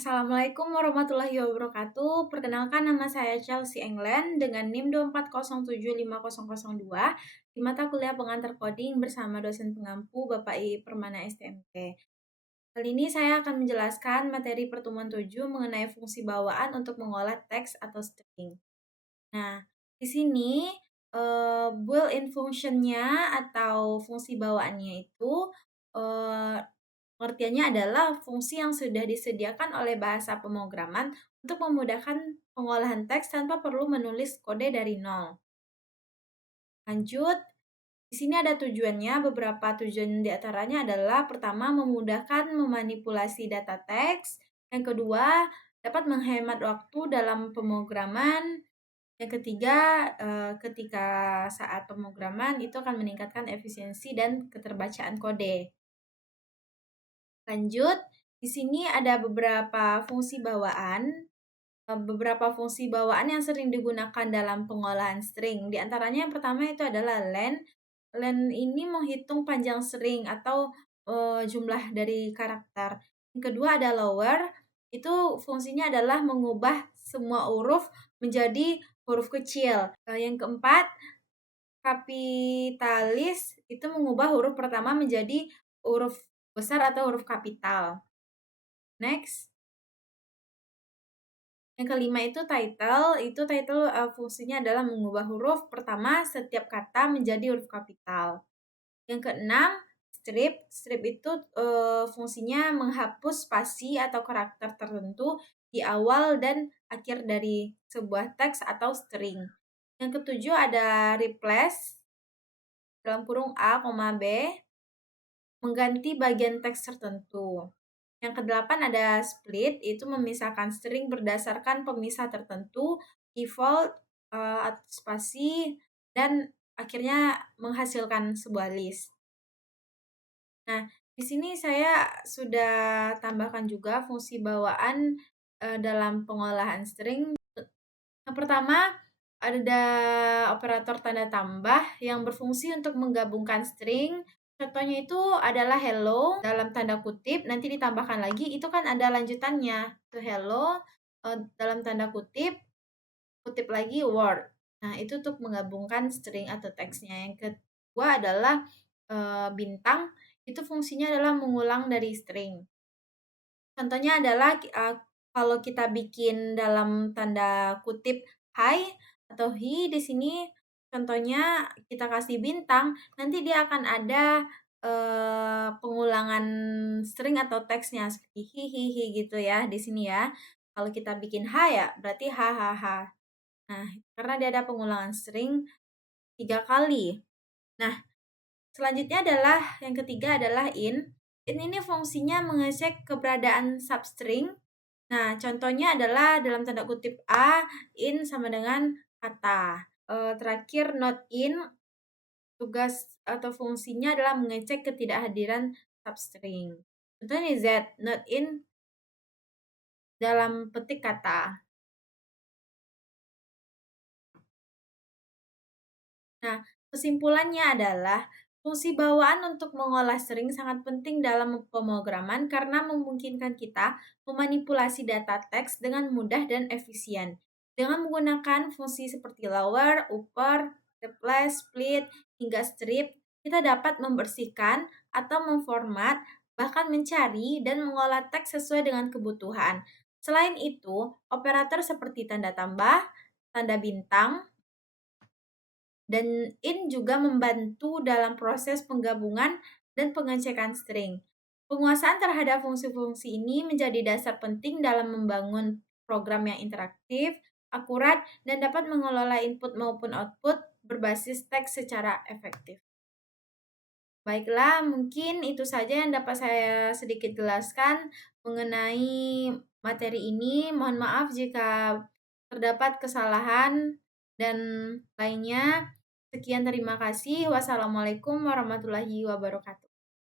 Assalamualaikum warahmatullahi wabarakatuh. Perkenalkan nama saya Chelsea England dengan NIM 240750002 di mata kuliah pengantar coding bersama dosen pengampu Bapak I Permana STMT. Kali ini saya akan menjelaskan materi pertemuan 7 mengenai fungsi bawaan untuk mengolah teks atau string. Nah, di sini built-in function-nya atau fungsi bawaannya itu pengertiannya adalah fungsi yang sudah disediakan oleh bahasa pemrograman untuk memudahkan pengolahan teks tanpa perlu menulis kode dari nol. Lanjut, di sini ada tujuannya. Beberapa tujuan diantaranya adalah pertama, memudahkan memanipulasi data teks. Yang kedua, dapat menghemat waktu dalam pemrograman. Yang ketiga, ketika saat pemrograman itu akan meningkatkan efisiensi dan keterbacaan kode. Lanjut, di sini ada beberapa fungsi bawaan. Beberapa fungsi bawaan yang sering digunakan dalam pengolahan string. Di antaranya yang pertama itu adalah len. Len ini menghitung panjang string atau jumlah dari karakter. Yang kedua ada lower. Itu fungsinya adalah mengubah semua huruf menjadi huruf kecil. Yang keempat, kapitalis itu mengubah huruf pertama menjadi huruf besar atau huruf kapital. Next. Yang kelima itu title fungsinya adalah mengubah huruf pertama setiap kata menjadi huruf kapital. Yang keenam, strip itu fungsinya menghapus spasi atau karakter tertentu di awal dan akhir dari sebuah teks atau string. Yang ketujuh ada replace dalam kurung A, B mengganti bagian teks tertentu. Yang kedelapan ada split, itu memisahkan string berdasarkan pemisah tertentu, default, spasi, dan akhirnya menghasilkan sebuah list. Nah, di sini saya sudah tambahkan juga fungsi bawaan dalam pengolahan string. Yang pertama, ada operator tanda tambah yang berfungsi untuk menggabungkan string. Contohnya itu adalah hello dalam tanda kutip, nanti ditambahkan lagi, itu kan ada lanjutannya. Itu hello dalam tanda kutip, kutip lagi word. Nah, itu untuk menggabungkan string atau teksnya. Yang kedua adalah bintang, itu fungsinya adalah mengulang dari string. Contohnya adalah kalau kita bikin dalam tanda kutip hi atau hi di sini, contohnya kita kasih bintang, nanti dia akan ada pengulangan string atau teksnya seperti hi gitu ya di sini ya. Kalau kita bikin ha ya berarti ha. Nah, karena dia ada pengulangan string 3 kali. Nah, selanjutnya adalah yang ketiga adalah in. In ini fungsinya mengecek keberadaan substring. Nah, contohnya adalah dalam tanda kutip A, in sama dengan kata. Terakhir, not in, tugas atau fungsinya adalah mengecek ketidakhadiran substring. Contohnya Z, not in dalam petik kata. Nah, kesimpulannya adalah fungsi bawaan untuk mengolah string sangat penting dalam pemrograman karena memungkinkan kita memanipulasi data teks dengan mudah dan efisien. Dengan menggunakan fungsi seperti lower, upper, replace, split, hingga strip, kita dapat membersihkan atau memformat, bahkan mencari dan mengolah teks sesuai dengan kebutuhan. Selain itu, operator seperti tanda tambah, tanda bintang, dan in juga membantu dalam proses penggabungan dan pengecekan string. Penguasaan terhadap fungsi-fungsi ini menjadi dasar penting dalam membangun program yang interaktif, akurat, dan dapat mengelola input maupun output berbasis teks secara efektif. Baiklah, mungkin itu saja yang dapat saya sedikit jelaskan mengenai materi ini. Mohon maaf jika terdapat kesalahan dan lainnya. Sekian, terima kasih. Wassalamualaikum warahmatullahi wabarakatuh.